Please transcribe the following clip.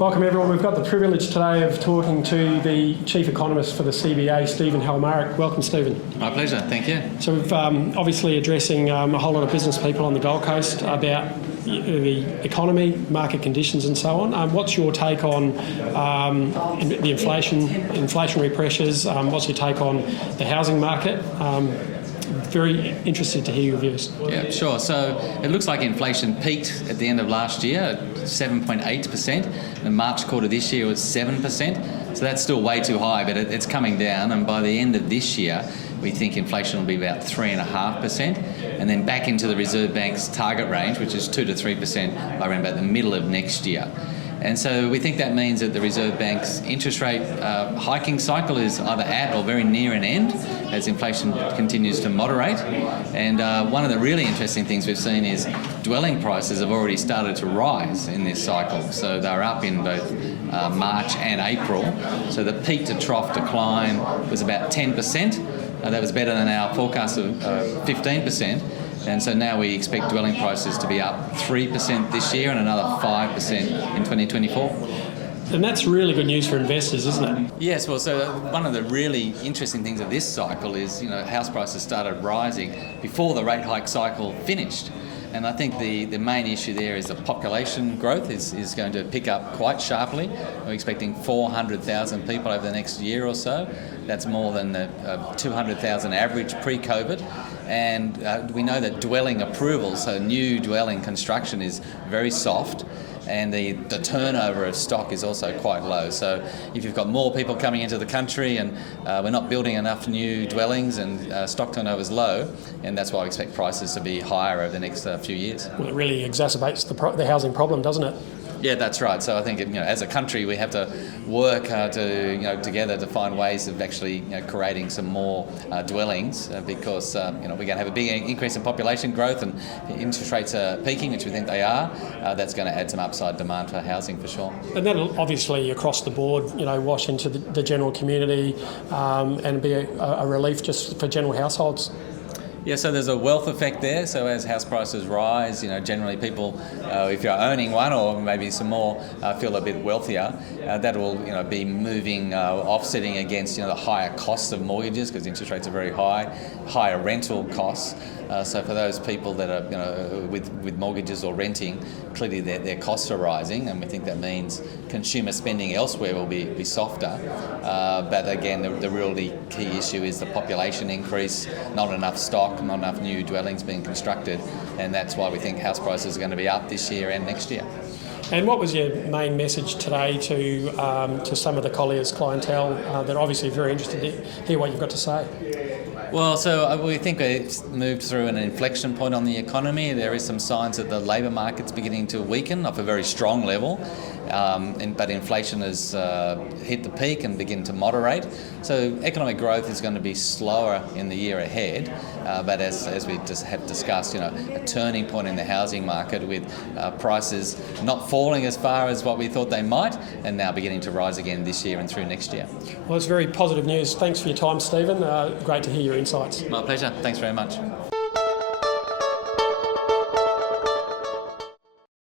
Welcome everyone. We've got the privilege today of talking to the Chief Economist for the CBA, Stephen Halmarick. Welcome, Stephen. My pleasure, thank you. So we've obviously addressing a whole lot of business people on the Gold Coast about the economy, market conditions and so on. What's your take on the inflationary pressures? What's your take on the housing market? Very interested to hear your views. Yeah, sure. So it looks like inflation peaked at the end of last year at 7.8%. The March quarter this year was 7%. So that's still way too high, but it's coming down. And by the end of this year, we think inflation will be about 3.5%, and then back into the Reserve Bank's target range, which is 2 to 3% by around about the middle of next year. And so we think that means that the Reserve Bank's interest rate hiking cycle is either at or very near an end as inflation continues to moderate. And one of the really interesting things we've seen is dwelling prices have already started to rise in this cycle. So they're up in both March and April. So the peak to trough decline was about 10%. That was better than our forecast of 15%. And so now we expect dwelling prices to be up 3% this year and another 5% in 2024. And that's really good news for investors, isn't it? Yes, well, so one of the really interesting things of this cycle is, house prices started rising before the rate hike cycle finished. And I think the main issue there is the population growth is going to pick up quite sharply. We're expecting 400,000 people over the next year or so. That's more than the 200,000 average pre-COVID. And we know that dwelling approval, so new dwelling construction, is very soft. And the turnover of stock is also quite low. So if you've got more people coming into the country and we're not building enough new dwellings and stock turnover is low, and that's why we expect prices to be higher over the next few years. Well, it really exacerbates the housing problem, doesn't it? Yeah, that's right. So I think as a country we have to work together to find ways of actually creating some more dwellings because we're going to have a big increase in population growth and interest rates are peaking, which we think they are. That's going to add some upside demand for housing for sure. And that'll obviously across the board, wash into the general community and be a relief just for general households. Yeah, so there's a wealth effect there. So as house prices rise, generally people, if you're owning one or maybe some more, feel a bit wealthier. That will, be moving, offsetting against, the higher costs of mortgages because interest rates are very high, higher rental costs. So for those people that are, with mortgages or renting, clearly their costs are rising, and we think that means consumer spending elsewhere will be softer. But again, the really key issue is the population increase, not enough stock, not enough new dwellings being constructed, and that's why we think house prices are going to be up this year and next year. And what was your main message today to some of the Collier's clientele that are obviously very interested to hear what you've got to say? Well, so we think we've moved through an inflection point on the economy. There is some signs that the labour market's beginning to weaken off a very strong level, but inflation has hit the peak and begin to moderate. So economic growth is going to be slower in the year ahead, but as we just have discussed, a turning point in the housing market with prices not falling as far as what we thought they might, and now beginning to rise again this year and through next year. Well, it's very positive news. Thanks for your time, Stephen. Great to hear your insights. My pleasure. Thanks very much.